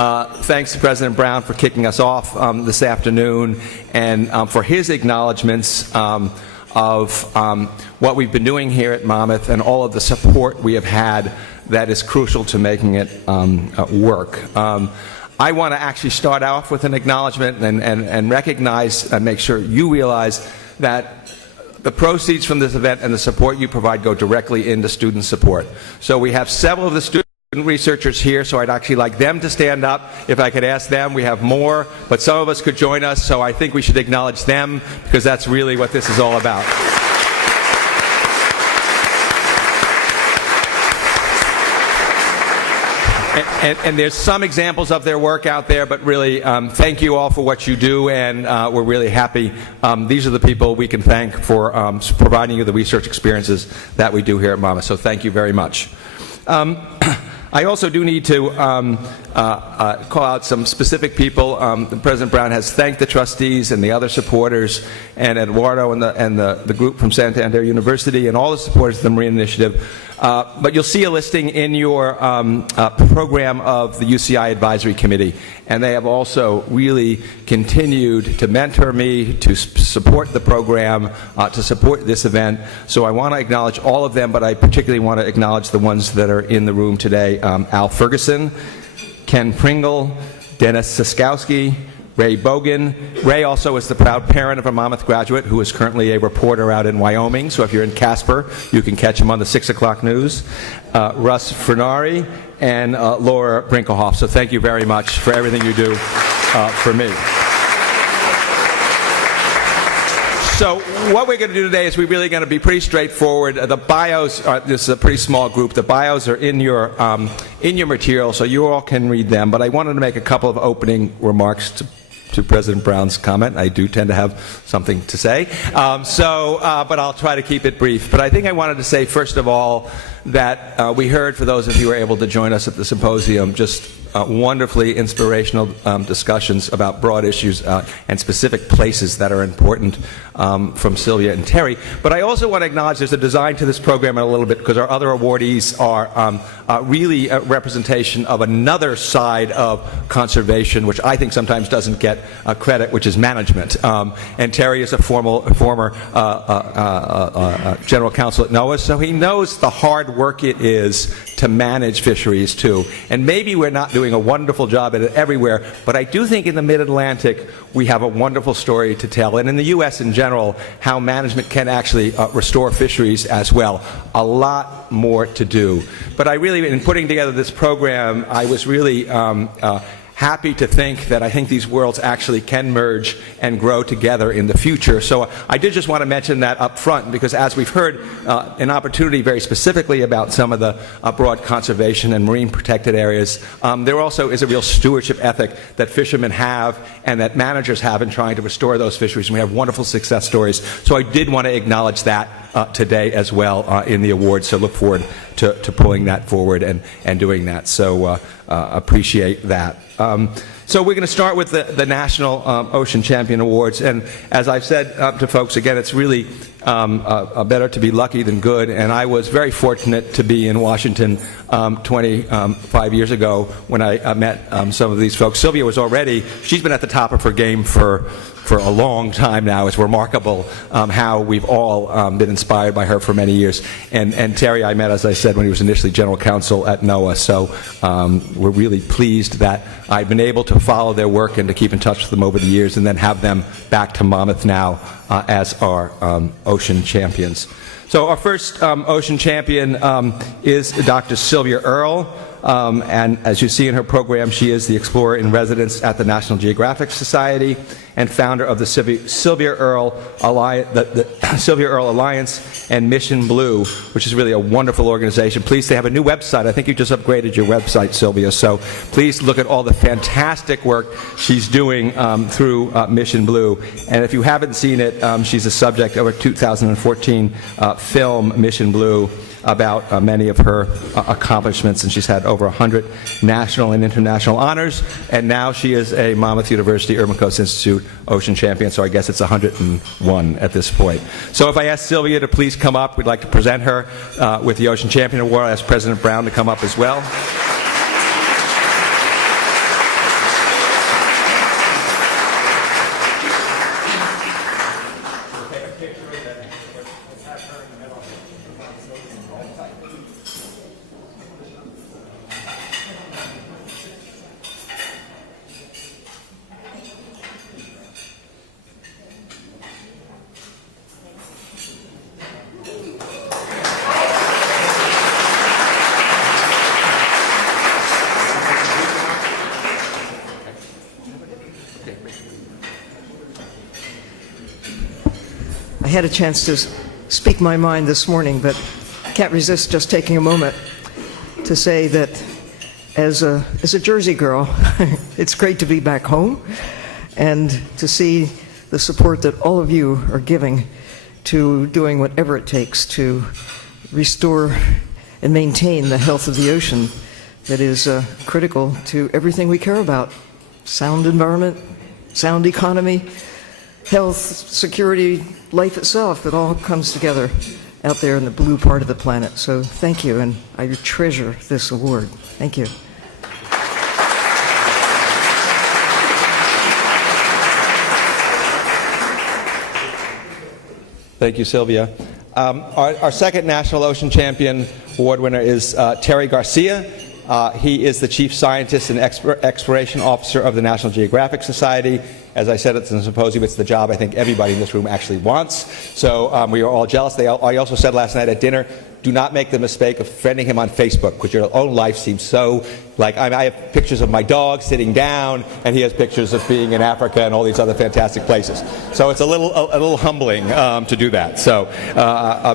Thanks to President Brown for kicking us off this afternoon, and for his acknowledgments of what we've been doing here at Monmouth and all of the support we have had that is crucial to making it work. I want to actually start off with an acknowledgment and recognize and make sure you realize that the proceeds from this event and the support you provide go directly into student support. So we have several of the student researchers here, so I'd actually like them to stand up. If I could ask them, we have more, but some of us could join us, so I think we should acknowledge them because that's really what this is all about. And there's some examples of their work out there, but really, thank you all for what you do, and we're really happy. These are the people we can thank for providing you the research experiences that we do here at Monmouth, so thank you very much. I also do need to call out some specific people. President Brown has thanked the trustees and the other supporters, and Eduardo and the group from Santander University and all the supporters of the Marine Initiative. But you'll see a listing in your program of the UCI Advisory Committee, and they have also really continued to mentor me, to support the program, to support this event. So I want to acknowledge all of them, but I particularly want to acknowledge the ones that are in the room today. Al Ferguson, Ken Pringle, Dennis Siskowski, Ray Bogan. Ray also is the proud parent of a Monmouth graduate who is currently a reporter out in Wyoming, so if you're in Casper, you can catch him on the 6 o'clock news. Russ Fernari and Laura Brinkelhoff. So thank you very much for everything you do for me. So what we're going to do today is we're really going to be pretty straightforward. The bios are, this is a pretty small group. The bios are in your material, so you all can read them. But I wanted to make a couple of opening remarks to President Brown's comment. I do tend to have something to say. But I'll try to keep it brief. But I think I wanted to say, first of all, that we heard, for those of you who were able to join us at the symposium, just wonderfully inspirational discussions about broad issues and specific places that are important from Sylvia and Terry. But I also want to acknowledge there's a design to this program in a little bit, because our other awardees are really a representation of another side of conservation, which I think sometimes doesn't get credit, which is management. And Terry is a former general counsel at NOAA, so he knows the hard work it is to manage fisheries too. And maybe we're not doing a wonderful job at it everywhere, but I do think in the Mid-Atlantic we have a wonderful story to tell, and in the U.S. in general, how management can actually restore fisheries as well. A lot more to do. But I really, in putting together this program, I was really happy to think that I think these worlds actually can merge and grow together in the future. So I did just want to mention that up front, because as we've heard an opportunity very specifically about some of the broad conservation and marine protected areas, there also is a real stewardship ethic that fishermen have and that managers have in trying to restore those fisheries, and we have wonderful success stories. So I did want to acknowledge that today as well in the awards, so look forward to pulling that forward and doing that. So appreciate that. So we're going to start with the National Ocean Champion Awards, and as I've said to folks, again, it's really better to be lucky than good, and I was very fortunate to be in Washington 25 years ago when I met some of these folks. Sylvia was already, she's been at the top of her game for a long time now. It's remarkable how we've all been inspired by her for many years. And Terry I met, as I said, when he was initially general counsel at NOAA, so we're really pleased that I've been able to follow their work and to keep in touch with them over the years, and then have them back to Monmouth now as our ocean champions. So our first ocean champion is Dr. Sylvia Earle. And as you see in her program, she is the Explorer-in-Residence at the National Geographic Society and founder of the Sylvia Earle Alliance and Mission Blue, which is really a wonderful organization. Please, they have a new website. I think you just upgraded your website, Sylvia. So please look at all the fantastic work she's doing through Mission Blue. And if you haven't seen it, she's the subject of a 2014 film, Mission Blue, about many of her accomplishments, and she's had over 100 national and international honors, and now she is a Monmouth University Urban Coast Institute Ocean Champion, so I guess it's 101 at this point. So if I ask Sylvia to please come up, we'd like to present her with the Ocean Champion Award. I ask President Brown to come up as well. had a chance to speak my mind this morning, but can't resist just taking a moment to say that as a Jersey girl, it's great to be back home and to see the support that all of you are giving to doing whatever it takes to restore and maintain the health of the ocean that is critical to everything we care about. Sound environment, sound economy, health, security, life itself. It all comes together out there in the blue part of the planet. So thank you, and I treasure this award. Thank you. Thank you, Sylvia. Our second National Ocean Champion Award winner is Terry Garcia. He is the Chief Scientist and Exploration Officer of the National Geographic Society. As I said at the symposium, it's the job I think everybody in this room actually wants. So we are all jealous. I also said last night at dinner, do not make the mistake of friending him on Facebook, because your own life seems so like, I have pictures of my dog sitting down, and he has pictures of being in Africa and all these other fantastic places. So it's a little humbling to do that. So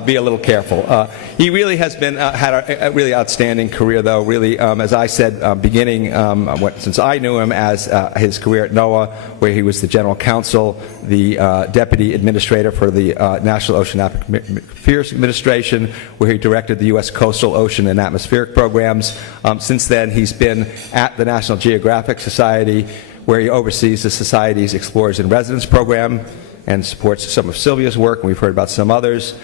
be a little careful. He really has been had a really outstanding career, though. Really, as I said, beginning since I knew him, as his career at NOAA, where he was the general counsel, the deputy administrator for the National Oceanographic Affairs Administration, where he directed the U.S. Coastal Ocean and Atmospheric Programs. Since then, he's been at the National Geographic Society, where he oversees the Society's Explorers-in-Residence program and supports some of Sylvia's work, and we've heard about some others,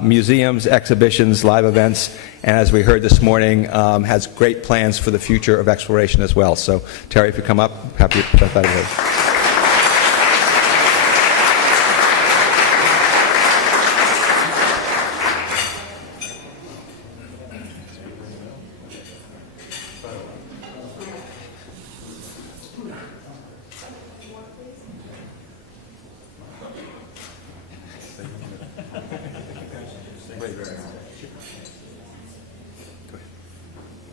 museums, exhibitions, live events, and as we heard this morning, has great plans for the future of exploration as well. So, Terry, if you come up, happy to present that award.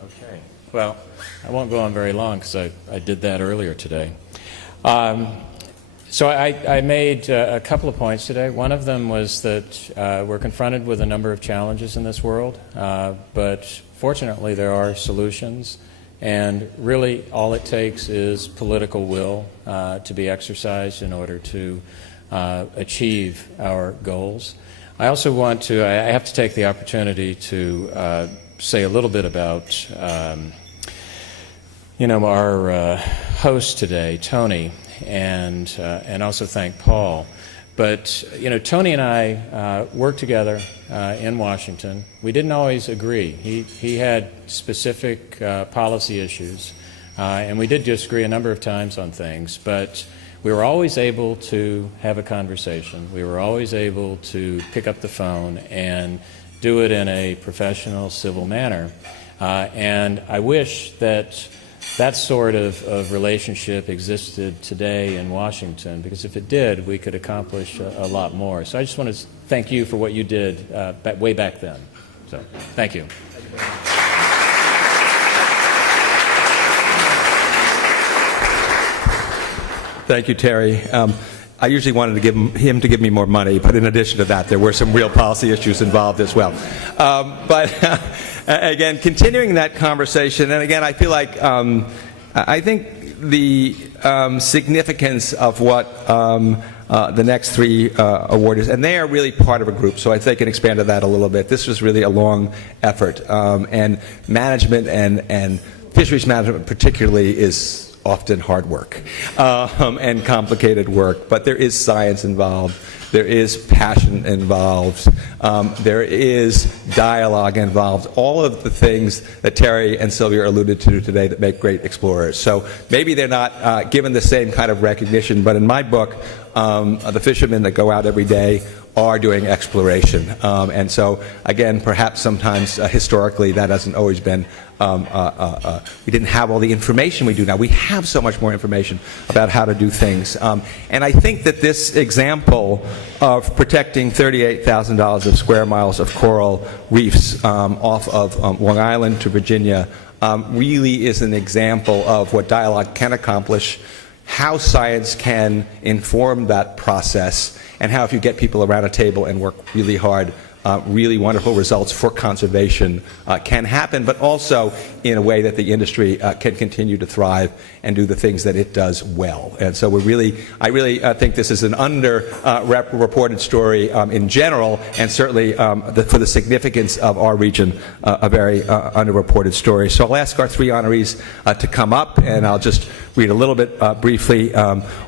Okay. Well, I won't go on very long because I did that earlier today. So I made a couple of points today. One of them was that we're confronted with a number of challenges in this world, but fortunately there are solutions, and really all it takes is political will to be exercised in order to achieve our goals. I also want to, I have to take the opportunity to say a little bit about our host today, Tony, and also thank Paul. But Tony and I worked together in Washington. We didn't always agree. He had specific policy issues, and we did disagree a number of times on things, but we were always able to have a conversation. We were always able to pick up the phone and do it in a professional, civil manner. And I wish that that sort of relationship existed today in Washington, because if it did, we could accomplish a lot more. So I just want to thank you for what you did way back then. So thank you. Thank you, Terry. I usually wanted to give him to give me more money, but in addition to that, there were some real policy issues involved as well. But again, continuing that conversation, and again, I feel like I think the significance of what the next three award is, and they are really part of a group, so I think I can expand on that a little bit. This was really a long effort, and management and fisheries management particularly is often hard work and complicated work, but there is science involved, there is passion involved, there is dialogue involved, all of the things that Terry and Sylvia alluded to today that make great explorers. So maybe they're not given the same kind of recognition, but in my book, the fishermen that go out every day are doing exploration. And so, again, perhaps sometimes historically that hasn't always been, we didn't have all the information we do now. We have so much more information about how to do things. And I think that this example of protecting $38,000 of square miles of coral reefs off of Long Island to Virginia really is an example of what dialogue can accomplish. how science can inform that process, and how if you get people around a table and work really hard, really wonderful results for conservation can happen, but also in a way that the industry can continue to thrive and do the things that it does well. And so I really think this is an underreported story in general, and certainly for the significance of our region, a very underreported story. So I'll ask our three honorees to come up, and I'll just read a little bit briefly.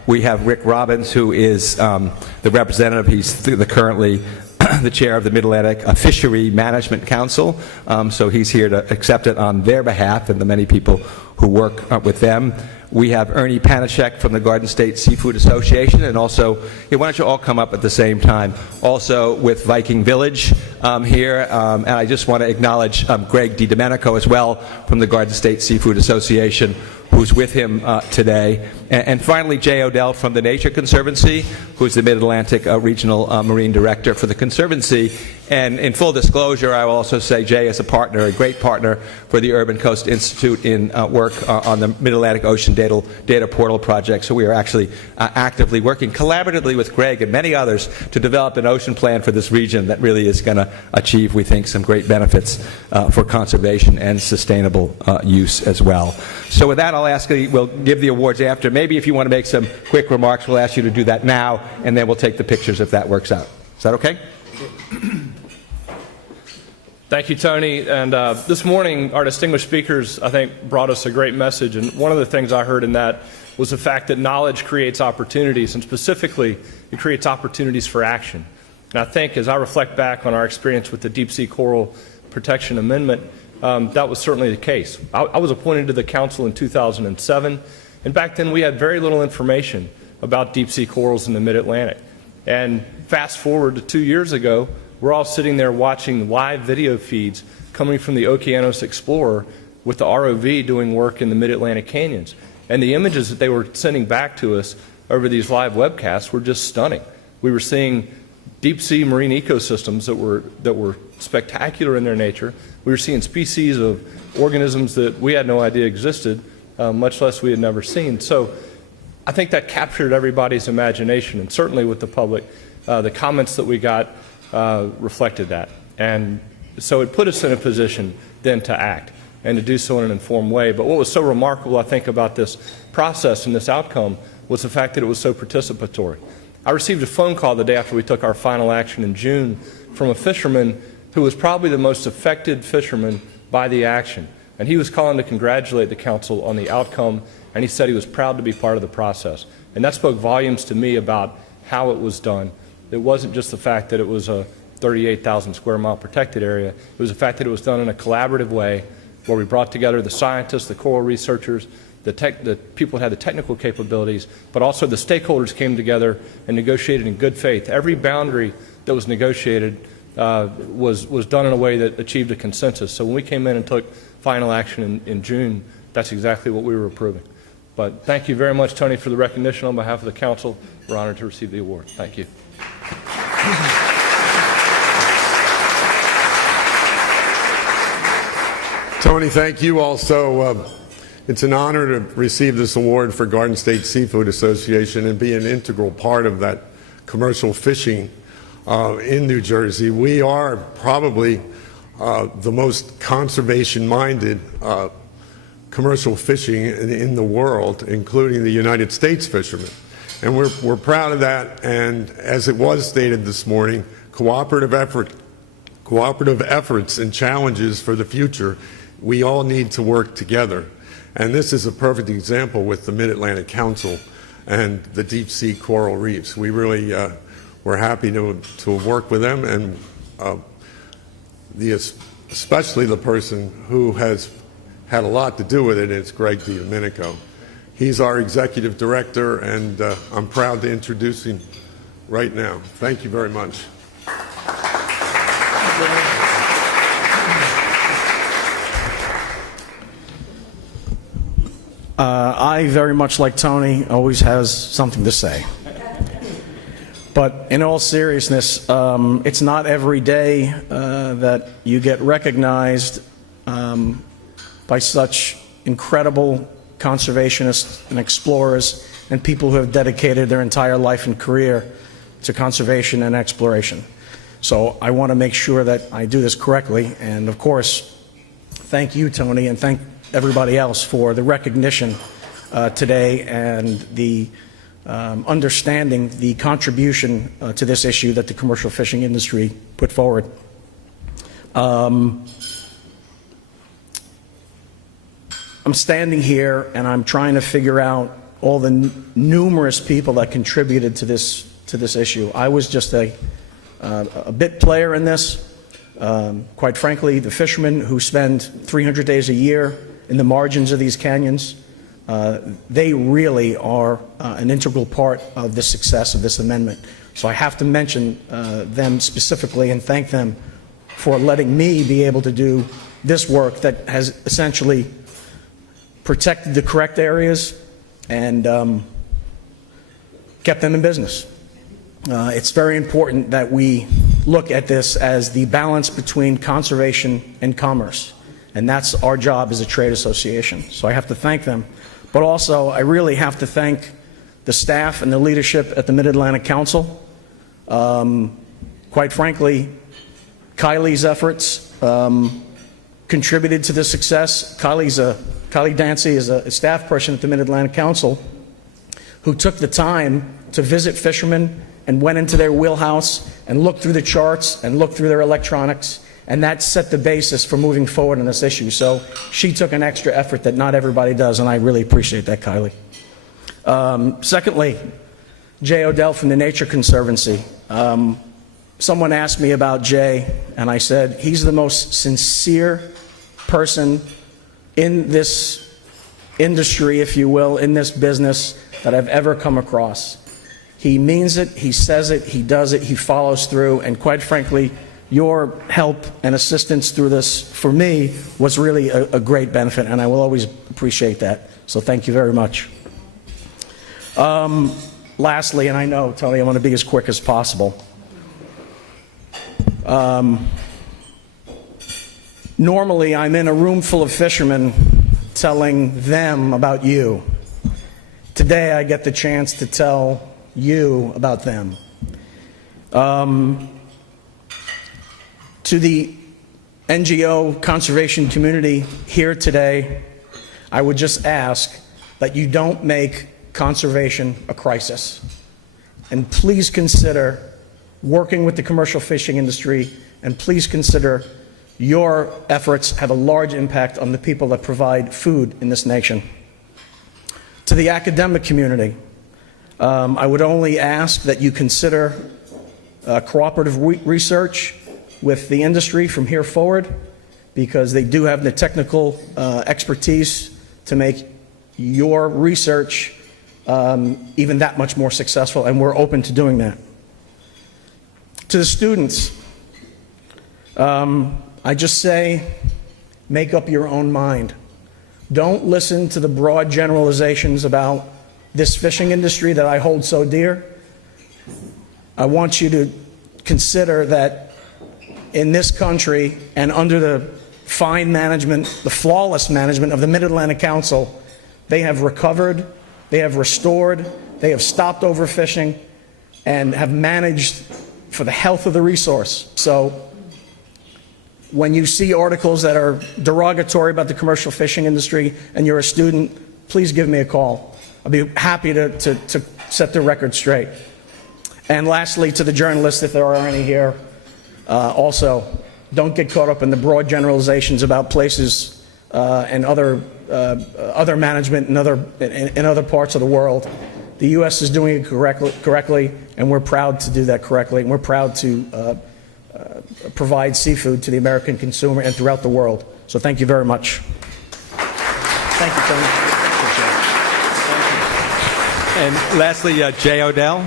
We have Rick Robbins, who is the representative. He's currently the chair of the Mid-Atlantic Fishery Management Council, so he's here to accept it on their behalf and the many people who work with them. We have Ernie Panacek from the Garden State Seafood Association, and also, why don't you all come up at the same time, also with Viking Village here, and I just want to acknowledge Greg DiDomenico as well from the Garden State Seafood Association, who's with him today. And finally, Jay Odell from the Nature Conservancy, who's the Mid-Atlantic Regional Marine Director for the Conservancy. And in full disclosure, I will also say Jay is a partner, a great partner for the Urban Coast Institute in work on the Mid-Atlantic Ocean Data Portal Project. So we are actually actively working collaboratively with Greg and many others to develop an ocean plan for this region that really is going to achieve, we think, some great benefits for conservation and sustainable use as well. So with that, I'll ask you, we'll give the awards after. Maybe if you want to make some quick remarks, we'll ask you to do that now, and then we'll take the pictures if that works out. Is that okay? Thank you, Tony. And this morning, our distinguished speakers, I think, brought us a great message. And one of the things I heard in that was the fact that knowledge creates opportunities, and specifically, it creates opportunities for action. And I think, as I reflect back on our experience with the Deep Sea Coral Protection Amendment, that was certainly the case. I was appointed to the council in 2007, and back then we had very little information about deep sea corals in the Mid-Atlantic. And fast forward to 2 years ago, we're all sitting there watching live video feeds coming from the Okeanos Explorer with the ROV doing work in the Mid-Atlantic canyons. And the images that they were sending back to us over these live webcasts were just stunning. We were seeing deep sea marine ecosystems that were spectacular in their nature. We were seeing species of organisms that we had no idea existed, much less we had never seen. So I think that captured everybody's imagination, and certainly with the public, the comments that we got reflected that. And so it put us in a position then to act and to do so in an informed way. But what was so remarkable, I think, about this process and this outcome was the fact that it was so participatory. I received a phone call the day after we took our final action in June from a fisherman who was probably the most affected fisherman by the action. And he was calling to congratulate the council on the outcome, and he said he was proud to be part of the process. And that spoke volumes to me about how it was done. It wasn't just the fact that it was a 38,000 square mile protected area. It was the fact that it was done in a collaborative way where we brought together the scientists, the coral researchers, the people that had the technical capabilities, but also the stakeholders came together and negotiated in good faith. Every boundary that was negotiated was done in a way that achieved a consensus. So when we came in and took final action in June, that's exactly what we were approving. But thank you very much, Tony, for the recognition on behalf of the council. We're honored to receive the award. Thank you. Tony, thank you also. It's an honor to receive this award for Garden State Seafood Association and be an integral part of that commercial fishing in New Jersey. We are probably the most conservation-minded commercial fishing in the world, including the United States fishermen. And we're proud of that, and as it was stated this morning, cooperative efforts and challenges for the future, we all need to work together. And this is a perfect example with the Mid-Atlantic Council and the deep sea coral reefs. We really we're happy to work with them, and especially the person who has had a lot to do with it is Greg DiDomenico. He's our executive director, and I'm proud to introduce him right now. Thank you very much. I, very much like Tony, always has something to say. But in all seriousness, it's not every day that you get recognized by such incredible conservationists and explorers and people who have dedicated their entire life and career to conservation and exploration. So I want to make sure that I do this correctly, and of course, thank you, Tony, and thank everybody else for the recognition today and the understanding the contribution to this issue that the commercial fishing industry put forward. I'm standing here and I'm trying to figure out all the numerous people that contributed to this issue. I was just a bit player in this. Quite frankly, the fishermen who spend 300 days a year in the margins of these canyons, they really are an integral part of the success of this amendment. So I have to mention them specifically and thank them for letting me be able to do this work that has essentially protected the correct areas and kept them in business. It's very important that we look at this as the balance between conservation and commerce, and that's our job as a trade association. So I have to thank them, but also I really have to thank the staff and the leadership at the Mid-Atlantic Council. Quite frankly, Kylie's efforts contributed to this success. Kylie Dancy is a staff person at the Mid-Atlantic Council who took the time to visit fishermen and went into their wheelhouse and looked through the charts and looked through their electronics, and that set the basis for moving forward on this issue. So she took an extra effort that not everybody does, and I really appreciate that, Kylie. Secondly, Jay Odell from the Nature Conservancy. Someone asked me about Jay, and I said, he's the most sincere person in this industry, if you will, in this business that I've ever come across. He means it, he says it, he does it, he follows through, and quite frankly, your help and assistance through this, for me, was really a great benefit, and I will always appreciate that. So thank you very much. Lastly, and I know, Tony, I want to be as quick as possible. Normally, I'm in a room full of fishermen telling them about you. Today, I get the chance to tell you about them. To the NGO conservation community here today, I would just ask that you don't make conservation a crisis. And please consider working with the commercial fishing industry, and please consider your efforts have a large impact on the people that provide food in this nation. To the academic community, I would only ask that you consider cooperative research with the industry from here forward, because they do have the technical expertise to make your research even that much more successful, and we're open to doing that. To the students, I just say, make up your own mind. Don't listen to the broad generalizations about this fishing industry that I hold so dear. I want you to consider that in this country and under the fine management, the flawless management of the Mid-Atlantic Council, they have recovered, they have restored, they have stopped overfishing, and have managed for the health of the resource. So when you see articles that are derogatory about the commercial fishing industry and you're a student, please give me a call. I'll be happy to set the record straight. And lastly, to the journalists, if there are any here, also, don't get caught up in the broad generalizations about places and other management in other parts of the world. The U.S. is doing it correctly, and we're proud to do that correctly, and we're proud to provide seafood to the American consumer and throughout the world. So thank you very much. Thank you, Tony. And lastly, Jay Odell.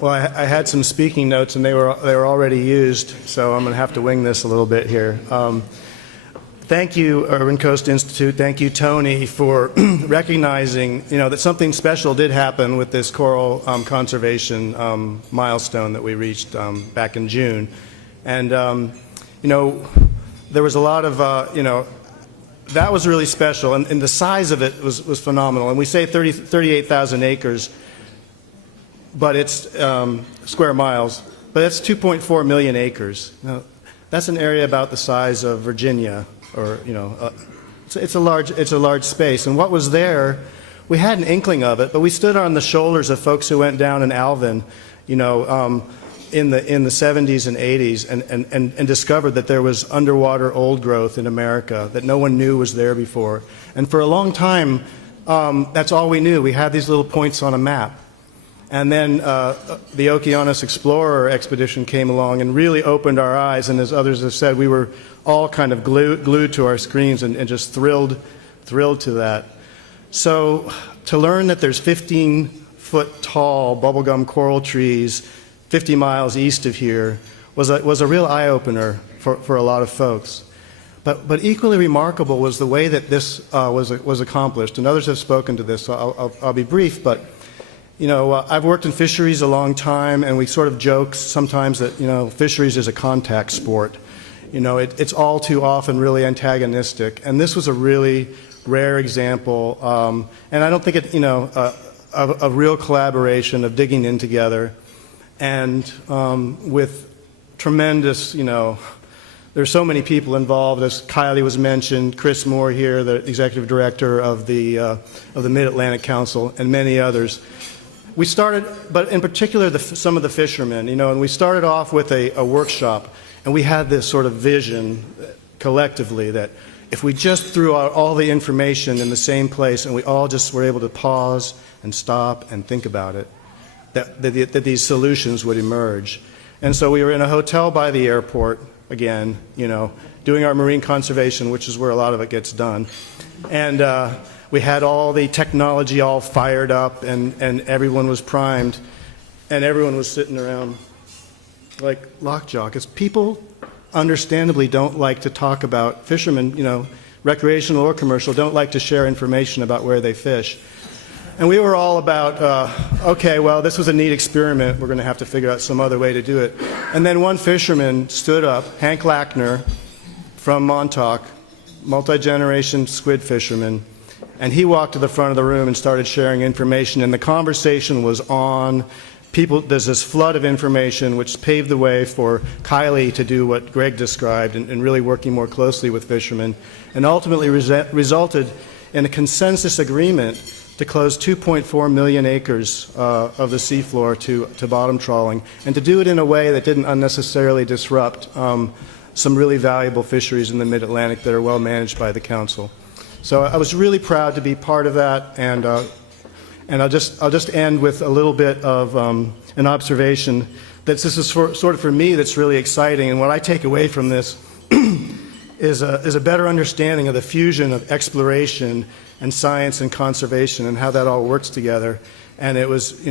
Well, I had some speaking notes, and they were already used, so I'm going to have to wing this a little bit here. Thank you, Urban Coast Institute. Thank you, Tony, for recognizing, that something special did happen with this coral conservation milestone that we reached back in June. And, there was a lot of, that was really special, and the size of it was phenomenal. And we say 38,000 acres, but it's square miles, but it's 2.4 million acres. Now, that's an area about the size of Virginia, or it's a large space. And what was there, we had an inkling of it, but we stood on the shoulders of folks who went down in Alvin, in the 70s and 80s, and discovered that there was underwater old growth in America that no one knew was there before. And for a long time, that's all we knew. We had these little points on a map. And then the Okeanos Explorer expedition came along and really opened our eyes. And as others have said, we were all kind of glued to our screens and just thrilled to that. So to learn that there's 15-foot tall bubblegum coral trees 50 miles east of here was a real eye-opener for a lot of folks. But equally remarkable was the way that this was accomplished. And others have spoken to this, so I'll be brief. But I've worked in fisheries a long time, and we sort of joke sometimes that fisheries is a contact sport. It's all too often really antagonistic, and this was a really rare example. And I don't think it of real collaboration, of digging in together, and with tremendous there's so many people involved, as Kylie was mentioned, Chris Moore here, the executive director of the Mid-Atlantic Council, and many others. We started, but in particular some of the fishermen, and we started off with a workshop, and we had this sort of vision collectively that if we just threw out all the information in the same place and we all just were able to pause and stop and think about it, that these solutions would emerge. And so we were in a hotel by the airport, again, doing our marine conservation, which is where a lot of it gets done. And we had all the technology all fired up, and everyone was primed, and everyone was sitting around like lockjaw, because people understandably don't like to talk about, fishermen, recreational or commercial, don't like to share information about where they fish. And we were all about, okay, well, this was a neat experiment. We're going to have to figure out some other way to do it. And then one fisherman stood up, Hank Lackner from Montauk, multi-generation squid fisherman, and he walked to the front of the room and started sharing information, and the conversation was on. There's this flood of information which paved the way for Kylie to do what Greg described and really working more closely with fishermen, and ultimately resulted in a consensus agreement to close 2.4 million acres of the seafloor to bottom trawling, and to do it in a way that didn't unnecessarily disrupt some really valuable fisheries in the Mid-Atlantic that are well managed by the Council. So I was really proud to be part of that, and I'll just end with a little bit of an observation that this is sort of for me that's really exciting, and what I take away from this is a better understanding of the fusion of exploration and science and conservation and how that all works together. And it was,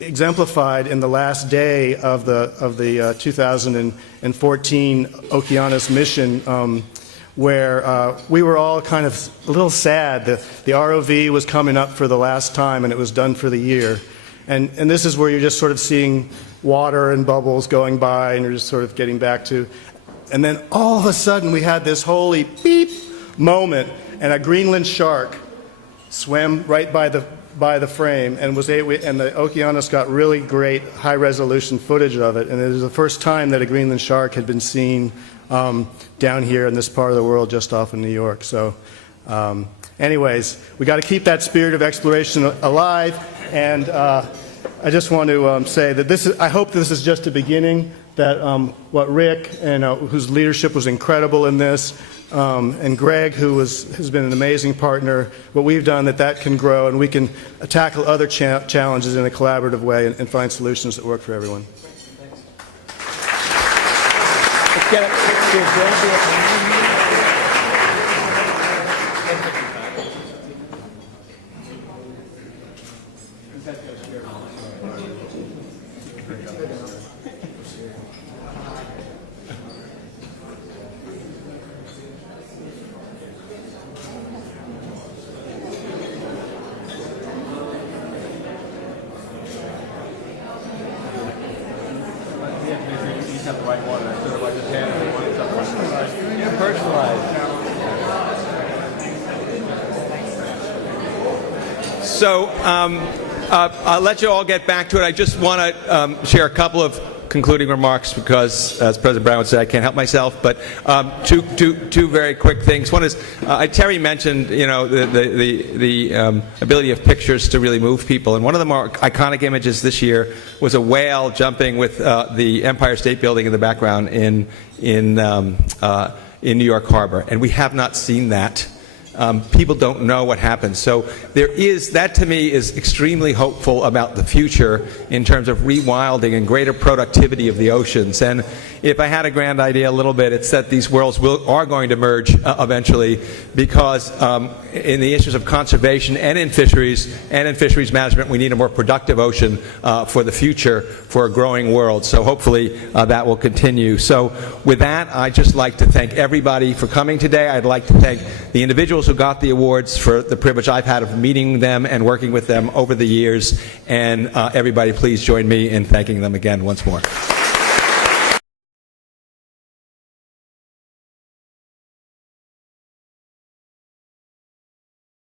exemplified in the last day of the 2014 Okeanos mission, where we were all kind of a little sad. The ROV was coming up for the last time, and it was done for the year. And this is where you're just sort of seeing water and bubbles going by, and you're just sort of getting back to. And then all of a sudden, we had this holy beep moment, and a Greenland shark swam right by the frame, and the Okeanos got really great high-resolution footage of it. And it was the first time that a Greenland shark had been seen down here in this part of the world, just off of New York. So, anyways, we got to keep that spirit of exploration alive. And I just want to say that I hope this is just a beginning. That what Rick and whose leadership was incredible in this, and Greg, who has been an amazing partner, what we've done, that can grow, and we can tackle other challenges in a collaborative way and find solutions that work for everyone. Let's get it. Personalized. I'll let you all get back to it. I just want to share a couple of concluding remarks because, as President Brown would say, I can't help myself. But two very quick things. One is Terry mentioned, the ability of pictures to really move people, and one of the more iconic images this year was a whale jumping with the Empire State Building in the background in New York Harbor, and we have not seen that. People don't know what happens. So that to me is extremely hopeful about the future in terms of rewilding and greater productivity of the oceans. And if I had a grand idea a little bit, it's that these worlds are going to merge eventually, because in the issues of conservation and in fisheries management, we need a more productive ocean for the future, for a growing world. So hopefully that will continue. So with that, I'd just like to thank everybody for coming today. I'd like to thank the individuals who got the awards for the privilege I've had of meeting them and working with them over the years. And everybody, please join me in thanking them again once more.